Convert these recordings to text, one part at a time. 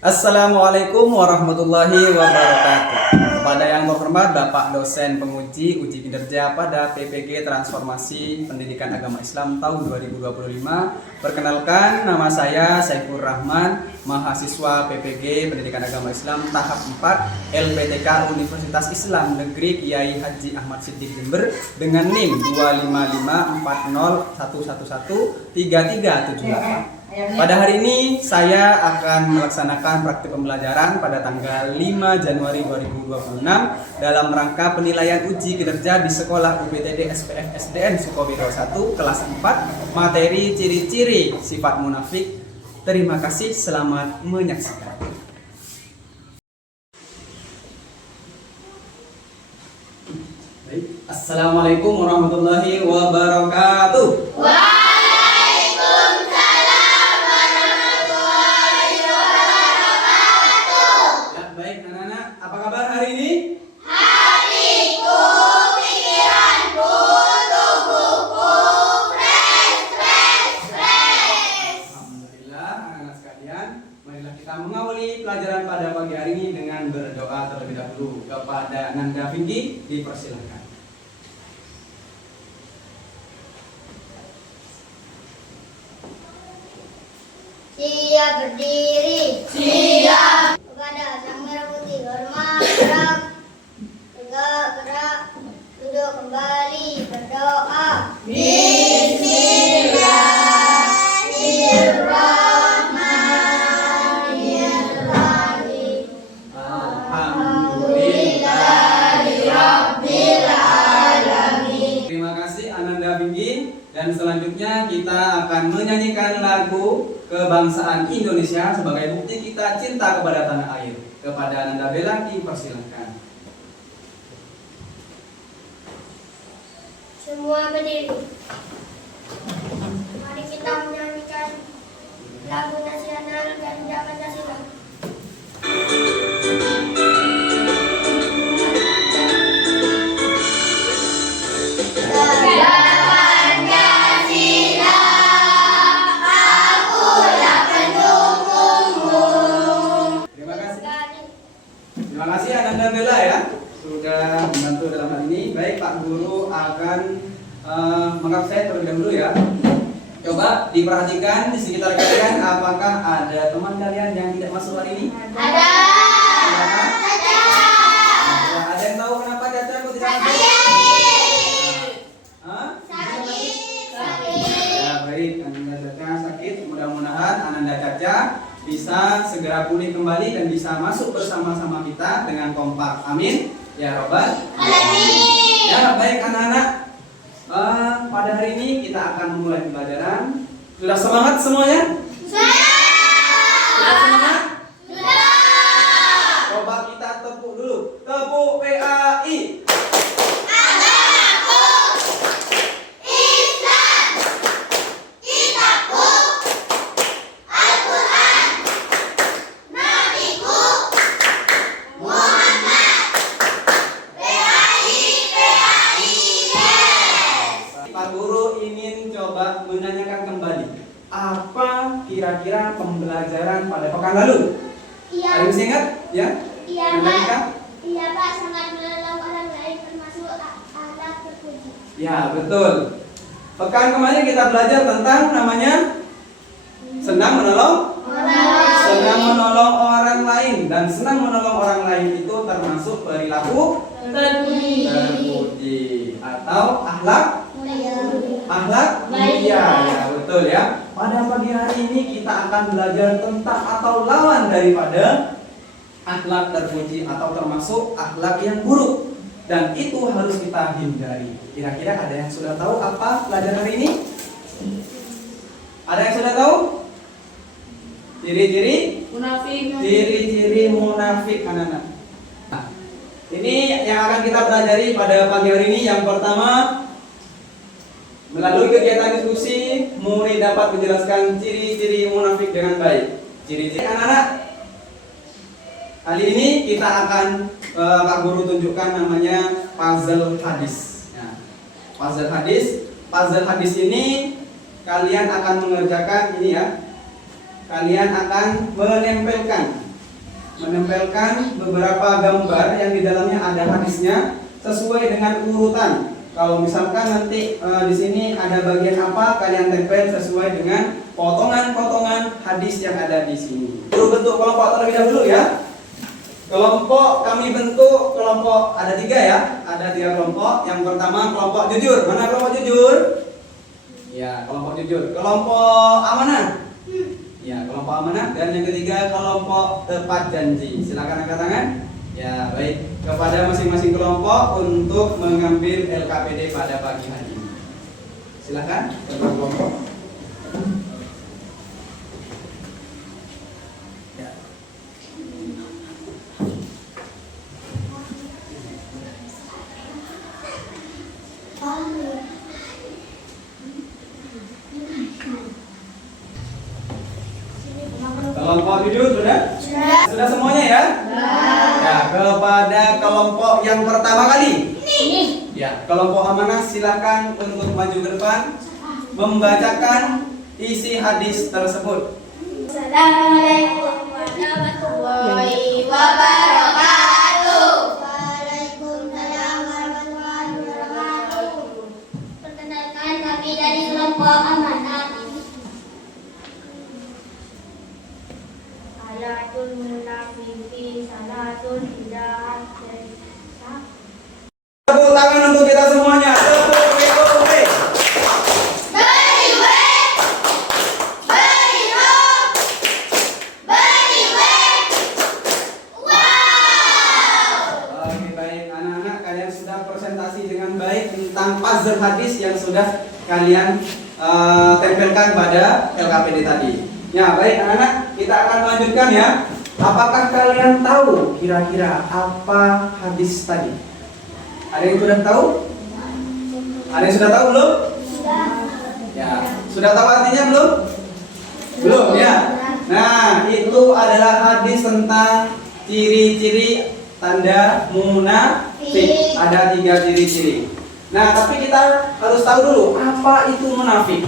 Assalamualaikum warahmatullahi wabarakatuh. Kepada yang terhormat Bapak dosen penguji uji kinerja pada PPG Transformasi Pendidikan Agama Islam tahun 2025. Perkenalkan, nama saya Saifur Rahman, mahasiswa PPG Pendidikan Agama Islam tahap 4 LPTK Universitas Islam Negeri Kiai Haji Ahmad Siddiq Jember dengan NIM 25540113378. Pada hari ini saya akan melaksanakan praktik pembelajaran pada tanggal 5 Januari 2026 dalam rangka penilaian uji kinerja di Sekolah UPTD SPF SDN Sukowidodo 1 kelas 4 materi ciri-ciri sifat munafik. Terima kasih, selamat menyaksikan. Assalamualaikum warahmatullahi wabarakatuh. Kita mengawali pelajaran pada pagi hari ini dengan berdoa terlebih dahulu. Kepada Nanda Vindi dipersilakan. Siap berdiri. Siap. Kepada Sang Merah Putih hormat, gerak, tegak, gerak, duduk kembali, berdoa. Dan selanjutnya kita akan menyanyikan lagu kebangsaan Indonesia sebagai bukti kita cinta kepada tanah air. Kepada Nanda Bella dipersilakan. Semua berdiri. Mari kita menyanyikan lagu nasional Garuda Pancasila. Terima kasih Nanda Bella ya sudah membantu dalam hal ini. Baik, Pak Guru akan mengabsen terlebih dahulu ya. Coba diperhatikan di sekitar kalian, apakah ada teman kalian yang tidak masuk hari ini? Ada. Ada yang tahu kenapa Caca kok tidak masuk? Sakit. Ya baik, Ananda Caca sakit. Mudah-mudahan Ananda Caca bisa segera pulih kembali dan bisa masuk bersama-sama kita dengan kompak. Amin ya robbal alamin. Ya baik anak-anak, pada hari ini kita akan memulai pembelajaran. Sudah semangat semuanya? Sudah semangat? Sudah. Coba kita tepuk dulu. Tepuk PAI. Menanyakan kembali apa kira-kira pembelajaran pada pekan lalu? Iya. Ada yang masih ingat? Ya? Iya, Pak. Iya, Pak, sangat menolong orang lain termasuk alat terpuji. Ya, betul. Pekan kemarin kita belajar tentang namanya senang menolong senang menolong orang lain, dan senang menolong orang lain itu termasuk perilaku terpuji atau akhlak mulia. Ya betul ya. Pada pagi hari ini kita akan belajar tentang atau lawan daripada akhlak terpuji atau termasuk akhlak yang buruk, dan itu harus kita hindari. Kira-kira ada yang sudah tahu apa pelajaran hari ini? Ada yang sudah tahu? Ciri-ciri munafik anak-anak. Nah, ini yang akan kita pelajari pada pagi hari ini. Yang pertama, melalui kegiatan diskusi, murid dapat menjelaskan ciri-ciri munafik dengan baik. Ciri-ciri anak-anak. Kali ini kita akan Pak Guru tunjukkan namanya puzzle hadis. Nah, puzzle hadis ini kalian akan mengerjakan ini ya. Kalian akan menempelkan menempelkan beberapa gambar yang di dalamnya ada hadisnya sesuai dengan urutan. Kalau misalkan nanti di sini ada bagian apa, kalian tempel sesuai dengan potongan-potongan hadis yang ada di sini. Dulu bentuk kelompok terlebih dahulu ya. Kelompok kami bentuk kelompok ada 3 ya. Ada 3 kelompok. Yang pertama kelompok jujur. Mana kelompok jujur? Ya, kelompok jujur. Kelompok amanah. Ya, kelompok amanah. Dan yang ketiga kelompok tepat janji. Silakan angkat tangan. Ya, baik. Kepada masing-masing kelompok untuk mengambil LKPD pada pagi hari ini. Silakan kelompok. Ya. Kelompok jujur sudah? Sudah semuanya ya? Ya, kepada kelompok yang pertama kali. Ya, kelompok amanah silakan untuk maju ke depan membacakan isi hadis tersebut. Assalamualaikum warahmatullahi wabarakatuh. Waalaikumsalam warahmatullahi wabarakatuh. Perkenalkan kami dari kelompok amanah. Ayatul munafiqin salatun tidak. Tepuk tangan untuk kita semuanya. Tepuk. Oke, baik anak-anak, kalian sudah presentasi dengan baik tentang puzzle hadis yang sudah kalian tempelkan pada LKPD tadi. Ya, baik anak-anak, kita akan lanjutkan ya. Apakah kalian tahu kira-kira apa hadis tadi? Ada yang sudah tahu? Ada yang sudah tahu belum? Ya, sudah tahu artinya belum? Belum ya. Nah, itu adalah hadis tentang ciri-ciri tanda munafik. Ada 3 ciri-ciri. Nah, tapi kita harus tahu dulu apa itu munafik.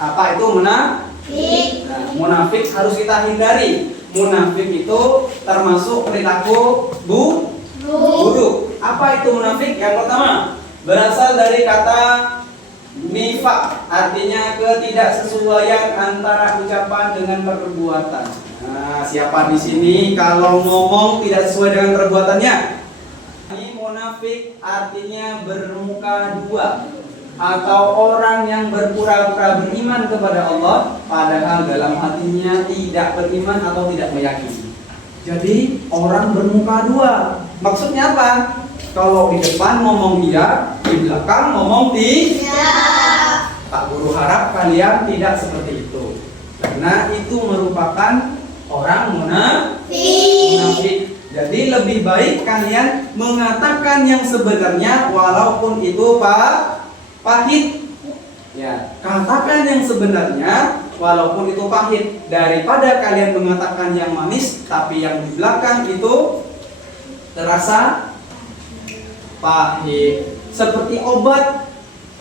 Apa itu munafik? Nah, munafik harus kita hindari. Munafik itu termasuk perilaku buruk. Apa itu munafik? Yang pertama, berasal dari kata nifak, artinya ketidaksesuaian antara ucapan dengan perbuatan. Nah, siapa di sini kalau ngomong tidak sesuai dengan perbuatannya? Ini munafik artinya bermuka dua, atau orang yang berpura-pura beriman kepada Allah padahal dalam hatinya tidak beriman atau tidak meyakini. Jadi orang bermuka dua. Maksudnya apa? Kalau di depan ngomong iya, di belakang ngomong tidak. Pak Guru harap kalian tidak seperti itu, karena itu merupakan orang munafik. Jadi lebih baik kalian mengatakan yang sebenarnya walaupun itu pahit. Ya, katakan yang sebenarnya walaupun itu pahit, daripada kalian mengatakan yang manis tapi yang di belakang itu terasa pahit. Seperti obat.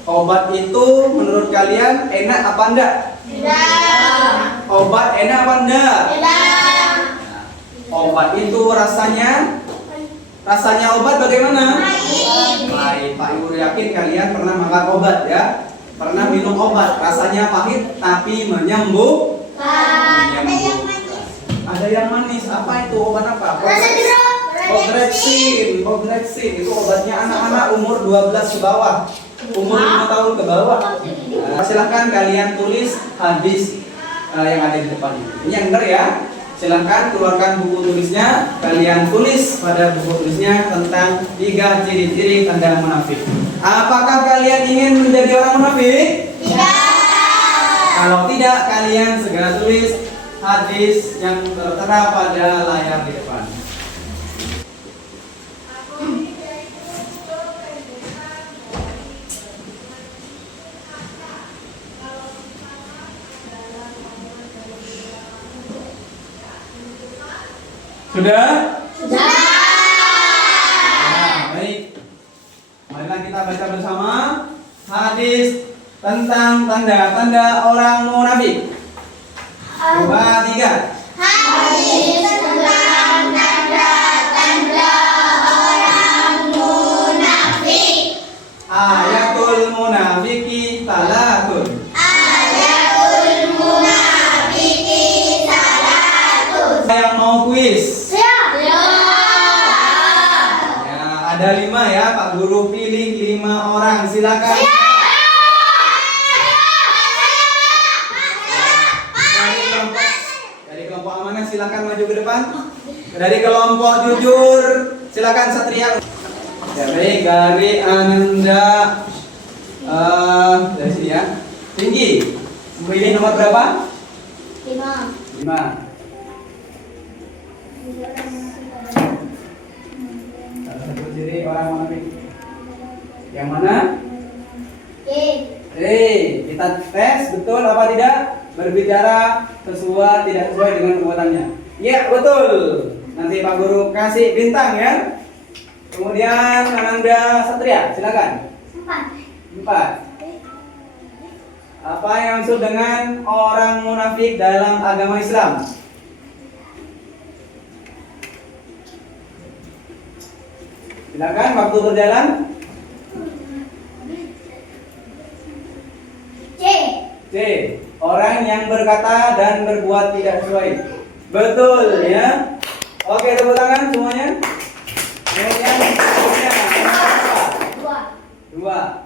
Obat itu menurut kalian enak apa enggak? Tidak. Obat enak apa enggak? Tidak. Obat itu rasanya obat bagaimana? Pahit. Pak Ibu yakin kalian pernah makan obat ya? Pernah minum obat, rasanya pahit tapi menyembuhkan. Ada yang manis. Ada yang manis. Apa itu? Obat apa? Rasa jeruk. Obrexin itu obatnya anak-anak umur 12 ke bawah. Umur 5 tahun ke bawah. Nah, silahkan kalian tulis hadis yang ada di depan ini. Ini yang benar ya. Silahkan keluarkan buku tulisnya. Kalian tulis pada buku tulisnya tentang 3 ciri-ciri tanda munafik. Apakah kalian ingin menjadi orang munafik? Tidak. Kalau tidak, kalian segera tulis hadis yang tertera pada layar di depan. Sudah? Sudah. Nah, baik. Marilah kita baca bersama hadis tentang tanda-tanda orang munafik. 2, 3. Hadis tentang Ayatul munafiki salatun. Ayatul munafiki salatun. Yang mau kuis? Siap. Ya, ada 5 ya, Pak Guru pilih 5 orang, silakan. Dari kelompok amanah silakan maju ke depan. Dari kelompok jujur silakan Satria. Ya, baik, Gari Ananda dari sini ya. Tinggi. Pilih nomor berapa? 5. 5. Salah satu ciri orang munafik. Yang mana? Kita tes betul apa tidak? Berbicara sesuai tidak sesuai dengan perbuatannya. Ya, betul. Nanti Pak Guru kasih bintang ya. Kemudian Ananda Satria, silakan. 4. Apa yang dimaksud dengan orang munafik dalam agama Islam? Silakan, waktu berjalan. C. Orang yang berkata dan berbuat tidak sesuai. Betul ya. Oke, tepuk tangan semuanya. Kemudian berikutnya, nomor 2.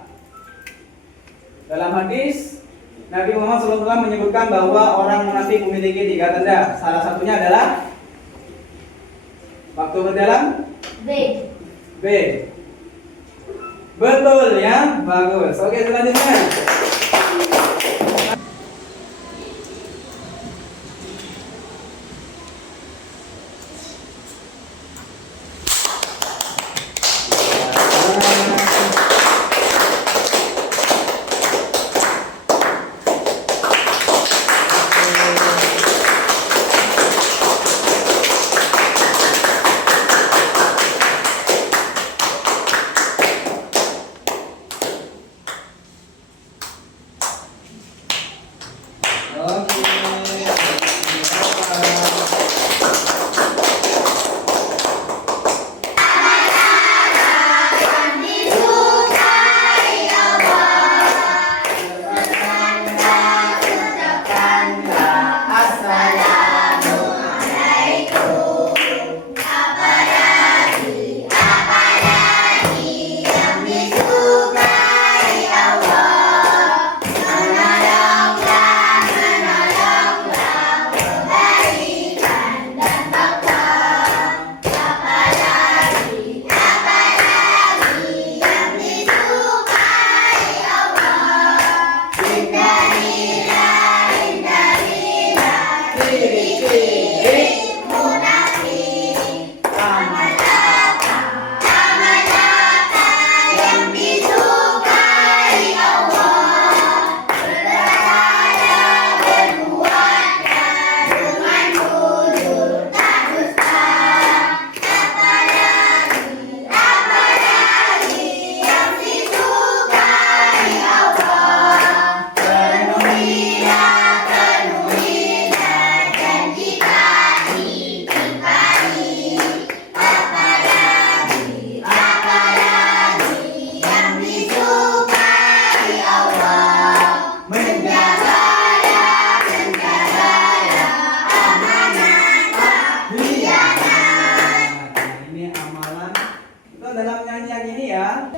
Dalam hadis Nabi Muhammad SAW menyebutkan bahwa orang munafik memiliki 3 tanda. Salah satunya adalah waktu berjalan. B. Betul ya, bagus. Oke, selanjutnya.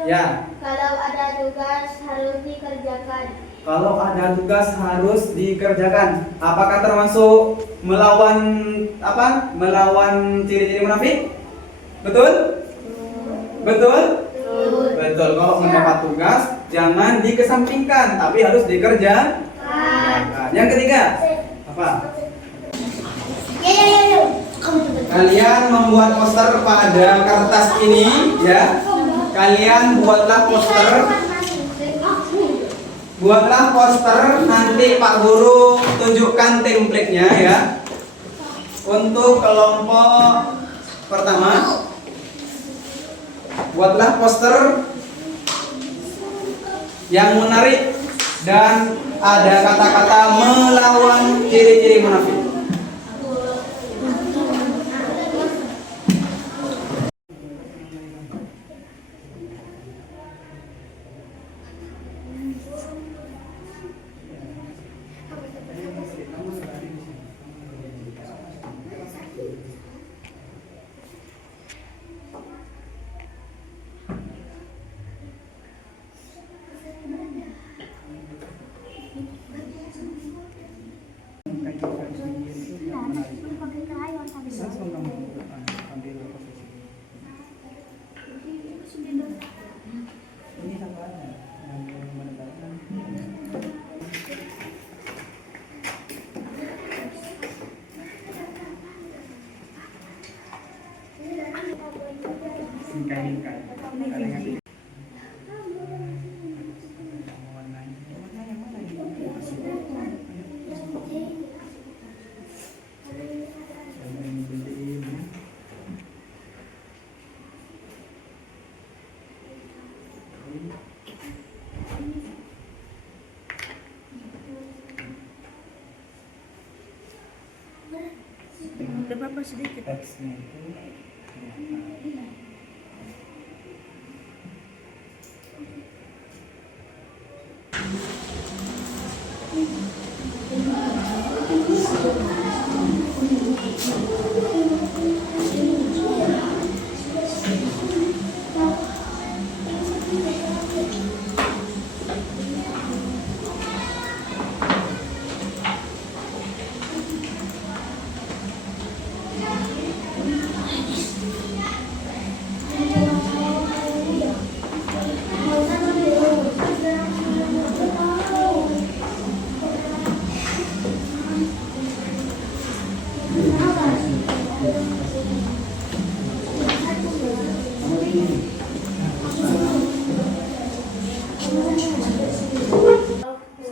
Ya. Kalau ada tugas harus dikerjakan. Kalau ada tugas harus dikerjakan. Apakah termasuk melawan apa? Melawan ciri-ciri munafik? Betul? Betul? Betul. Kalau mendapat tugas jangan dikesampingkan, tapi harus dikerjakan. Yang ketiga, apa? Kalian membuat poster pada kertas ini, ya. Kalian buatlah poster. Buatlah poster, nanti Pak Guru tunjukkan template-nya ya. Untuk kelompok pertama, buatlah poster yang menarik dan ada kata-kata melawan ciri-ciri munafik. pakai krayon tadi. Langsung kamu ambil posisi. Ini satu aja yang menegakkan. Singkai-singkai. Berapa sedikit? Teksnya itu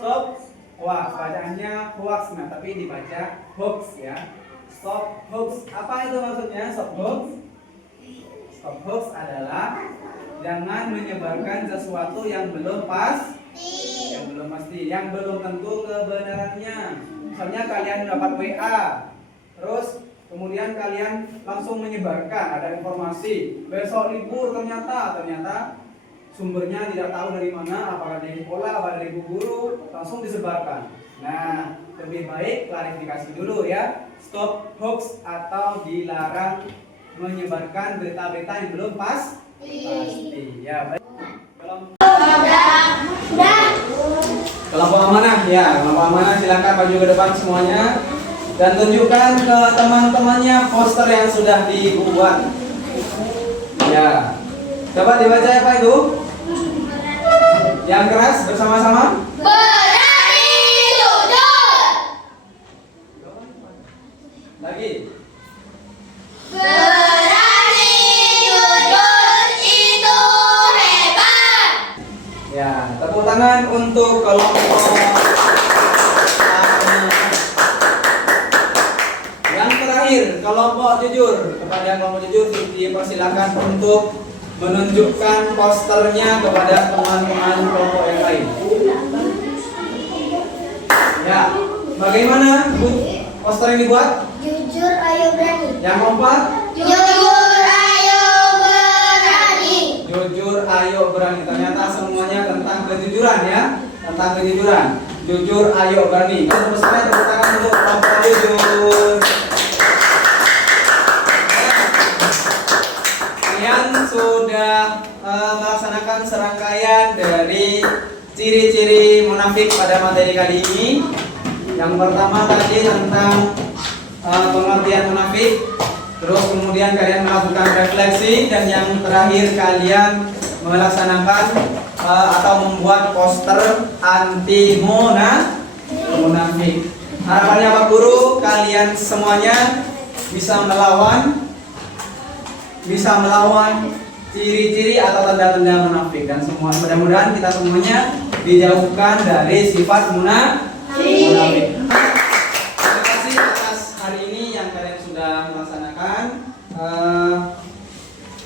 Stop. Wah, bacaannya hoax, nah tapi dibaca hoax ya. Stop hoax. Apa itu maksudnya stop hoax? Stop hoax adalah jangan menyebarkan sesuatu yang belum pasti, yang belum tentu kebenarannya. Misalnya kalian dapat WA, terus kemudian kalian langsung menyebarkan ada informasi besok libur, ternyata sumbernya tidak tahu dari mana, apakah dari sekolah, apakah dari guru, langsung disebarkan. Nah, lebih baik klarifikasi dulu ya. Stop hoax atau dilarang menyebarkan berita-berita yang belum pasti. Ya, baik. Kelompok amanah ya, kelompok amanah silakan maju ke depan semuanya dan tunjukkan ke teman-temannya poster yang sudah dibuat. Ya. Coba dibaca apa itu? Yang keras bersama-sama. Berani jujur. Lagi. Berani jujur itu hebat. Ya, tepuk tangan untuk kelompok yang terakhir, kelompok jujur. Kepada kelompok jujur dipersilakan untuk menunjukkan posternya kepada teman-teman kelompok yang lain. Ya, bagaimana poster yang dibuat? Jujur ayo berani. Yang keempat? Jujur ayo berani. Jujur ayo berani. Ternyata semuanya tentang kejujuran ya, tentang kejujuran. Jujur ayo berani. Tepuk tangan untuk kelompok jujur. Kalian sudah melaksanakan serangkaian dari ciri-ciri munafik pada materi kali ini. Yang pertama tadi tentang pengertian munafik. Terus kemudian kalian melakukan refleksi, dan yang terakhir kalian melaksanakan atau membuat poster anti munafik. Harapannya Pak Guru, kalian semuanya bisa melawan ciri-ciri atau tanda-tanda munafik, dan semua mudah-mudahan kita semuanya dijauhkan dari sifat munafik. Terima kasih atas hari ini yang kalian sudah melaksanakan.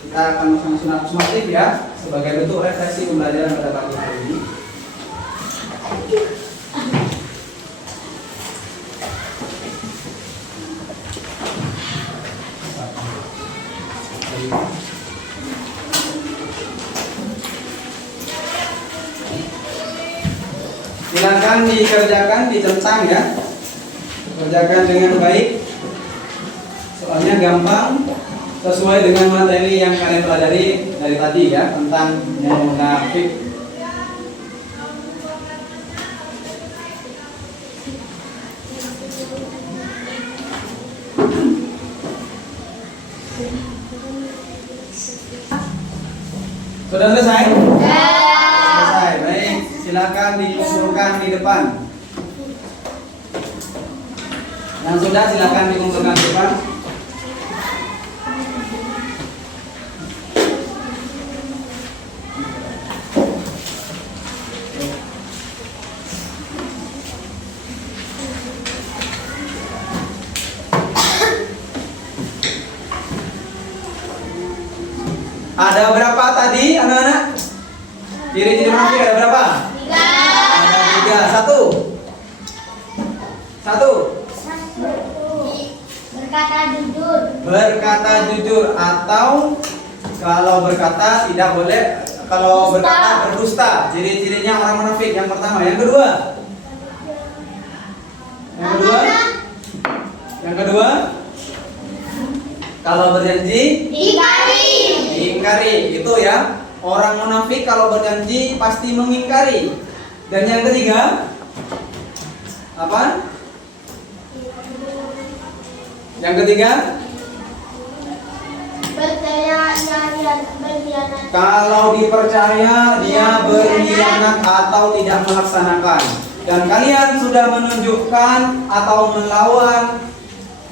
Kita akan melaksanakan sunat sumatif ya, sebagai bentuk refleksi pembelajaran pada pagi hari ini. Silakan dikerjakan, dicentang ya. Kerjakan dengan baik. Soalnya gampang, sesuai dengan materi yang kalian pelajari dari tadi ya, tentang munafik. Sudah selesai? Selesai. Baik, silakan dikumpulkan di depan. Yang sudah silakan dikumpulkan di depan. Ada berapa tadi anak-anak? Ciri-ciri munafik ada berapa? 3. Ada 3. Satu. Berkata jujur. Berkata jujur, atau kalau berkata tidak boleh, kalau berkata berdusta. Ciri-cirinya orang munafik yang pertama. Yang kedua? Yang kedua? Kalau berjanji diingkari. Itu ya. Orang munafik kalau berjanji pasti mengingkari. Dan yang ketiga? Apa? Yang ketiga? Percaya ia berkhianat. Kalau dipercaya dia berkhianat atau tidak melaksanakan. Dan kalian sudah menunjukkan atau melawan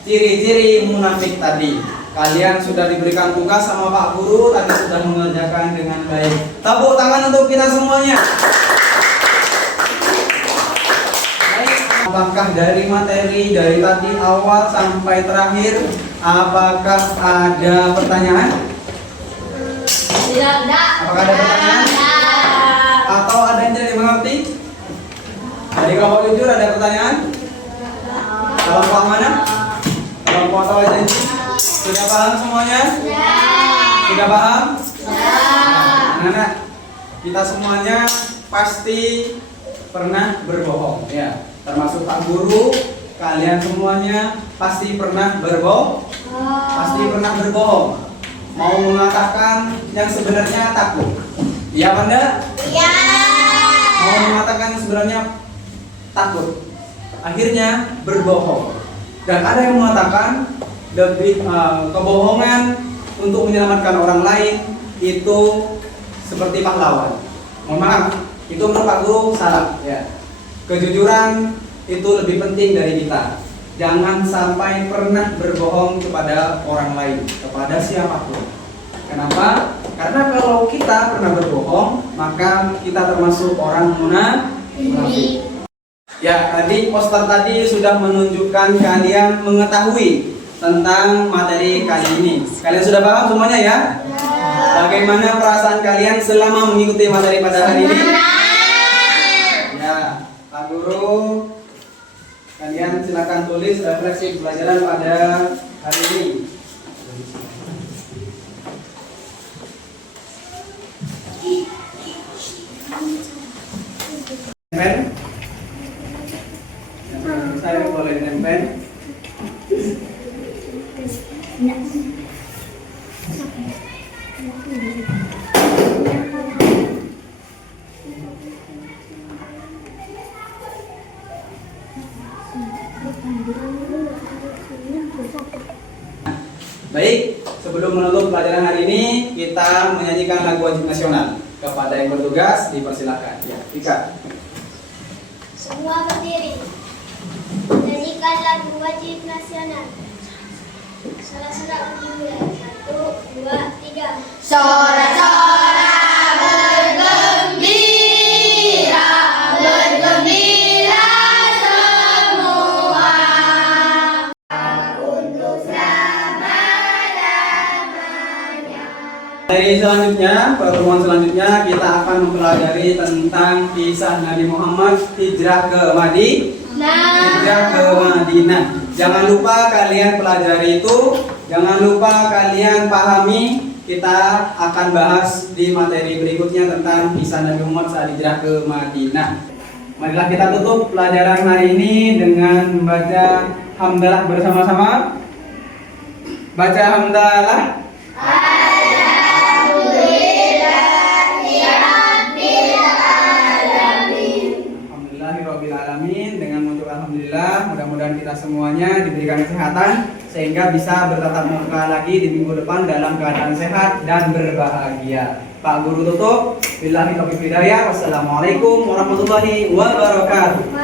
ciri-ciri munafik tadi. Kalian sudah diberikan tugas sama Pak Guru, tadi sudah mengerjakan dengan baik. Tepuk tangan untuk kita semuanya. Baik, apakah dari materi dari tadi awal sampai terakhir, apakah ada pertanyaan? Tidak. Apakah ada pertanyaan? Atau ada yang tidak dimengerti? Dari kelompok jujur ada pertanyaan? Kelompok mana? Kelompok tahu janji? Sudah paham semuanya? Sudah paham? Anak-anak, kita semuanya pasti pernah berbohong, ya. Termasuk Pak Guru, kalian semuanya pasti pernah berbohong. Pasti pernah berbohong. Mau mengatakan yang sebenarnya takut. Iya apa enggak? Iya. Mau mengatakan yang sebenarnya takut. Akhirnya berbohong. Dan ada yang mengatakan kebohongan untuk menyelamatkan orang lain itu seperti pahlawan. Mohon maaf, itu menurut Pak Guru salah. Ya. Kejujuran itu lebih penting dari kita. Jangan sampai pernah berbohong kepada orang lain, kepada siapapun. Kenapa? Karena kalau kita pernah berbohong, maka kita termasuk orang munafik. Ya, tadi poster tadi sudah menunjukkan kalian mengetahui tentang materi kali ini. Kalian sudah paham semuanya ya? Bagaimana perasaan kalian selama mengikuti materi pada hari ini? Ya, Pak Guru, kalian silakan tulis refleksi pelajaran pada hari ini. Pen? Saya boleh nempel. Baik, sebelum menutup pelajaran hari ini, kita menyanyikan lagu wajib nasional. Kepada yang bertugas, dipersilakan. Ya, Ika. Semua berdiri. Nyanyikan lagu wajib nasional. Salah-salah dimulai. 1, 2, 3. Sorak-sorak bergembira, bergembira semua. Untuk selama-lamanya. Dari selanjutnya, pertemuan selanjutnya kita akan mempelajari tentang kisah Nabi Muhammad hijrah ke Madinah. Jangan lupa kalian pelajari itu, jangan lupa kalian pahami. Kita akan bahas di materi berikutnya tentang kisah Nabi Muhammad saat hijrah ke Madinah. Marilah kita tutup pelajaran hari ini dengan membaca hamdalah bersama-sama. Baca hamdalah. Alhamdulillahirabbil alamin. Dengan mengucap alhamdulillah, mudah-mudahan kita semuanya diberikan kesehatan sehingga bisa bertatap muka lagi di minggu depan dalam keadaan sehat dan berbahagia. Pak Guru tutup. Billahi taufiq hidayah. Wassalamualaikum warahmatullahi wabarakatuh.